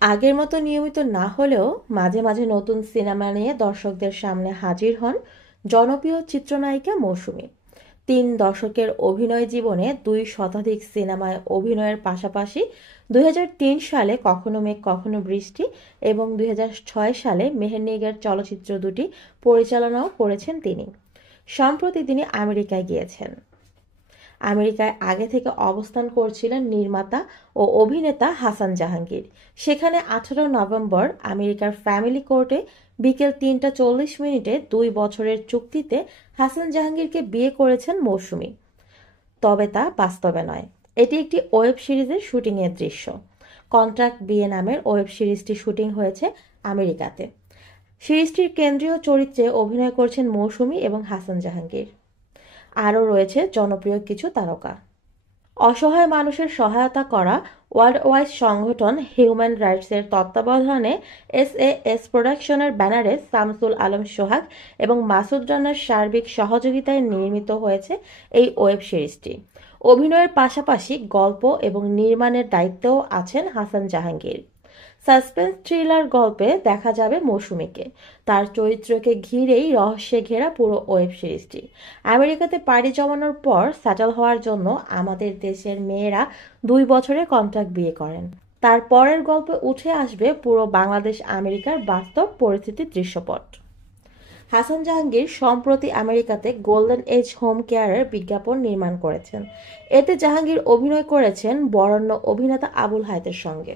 আগের মতো নিয়মিত না হলেও মাঝে মাঝে নতুন সিনেমা নিয়ে দর্শকদের সামনে হাজির হন জনপ্রিয় চিত্রনায়িকা মৌসুমী। 3 দশকের অভিনয় জীবনে 2 শতাধিক সিনেমায় অভিনয়ের পাশাপাশি 2003 সালে কখনো মেঘ কখনো বৃষ্টি এবং 2006 সালে মেহেরনিগার চলচ্চিত্র দুটি পরিচালনাও করেছেন তিনি। সম্প্রতি তিনি আমেরিকায় গিয়েছেন। আমেরিকায় আগে থেকে অবস্থান করছিলেন নির্মাতা ও অভিনেতা হাসান জাহাঙ্গীর। সেখানে 18 নভেম্বর আমেরিকার ফ্যামিলি কোর্টে বিকেল 3টা 40 মিনিটে 2 বছরের চুক্তিতে হাসান জাহাঙ্গীরকে বিয়ে করেছেন মৌসুমী। তবে তা বাস্তবে নয়, এটি একটি ওয়েব সিরিজের শুটিংয়ের দৃশ্য। কন্ট্রাক্ট বিয়ে নামের ওয়েব সিরিজটি শুটিং হয়েছে আমেরিকাতে। সিরিজটির কেন্দ্রীয় চরিত্রে অভিনয় করছেন মৌসুমী এবং হাসান জাহাঙ্গীর। আরও রয়েছে জনপ্রিয় কিছু তারকা। অসহায় মানুষের সহায়তা করা ওয়ার্ল্ড ওয়াইড সংগঠন হিউম্যান রাইটসের তত্ত্বাবধানে এসএএস প্রোডাকশনের ব্যানারে শামসুল আলম সোহাগ এবং মাসুদ রানার সার্বিক সহযোগিতায় নির্মিত হয়েছে এই ওয়েব সিরিজটি। অভিনয়ের পাশাপাশি গল্প এবং নির্মাণের দায়িত্বেও আছেন হাসান জাহাঙ্গীর। সাসপেন্স থ্রিলার গল্পে দেখা যাবে মৌসুমীকে। তার চরিত্রকে ঘিরেই রহস্যে ঘেরা পুরো ওয়েব সিরিজটি। আমেরিকাতে পাড়ি জমানোর পর সেটেল হওয়ার জন্য আমাদের দেশের মেয়েরা 2 বছরের কন্ট্রাক্ট বিয়ে করেন। তার পরের গল্পে উঠে আসবে পুরো বাংলাদেশ আমেরিকার বাস্তব পরিস্থিতির দৃশ্যপট। হাসান জাহাঙ্গীর সম্প্রতি আমেরিকাতে গোল্ডেন এজ হোম কেয়ারের বিজ্ঞাপন নির্মাণ করেছেন। এতে জাহাঙ্গীর অভিনয় করেছেন বরেণ্য অভিনেতা আবুল হায়াতের সঙ্গে।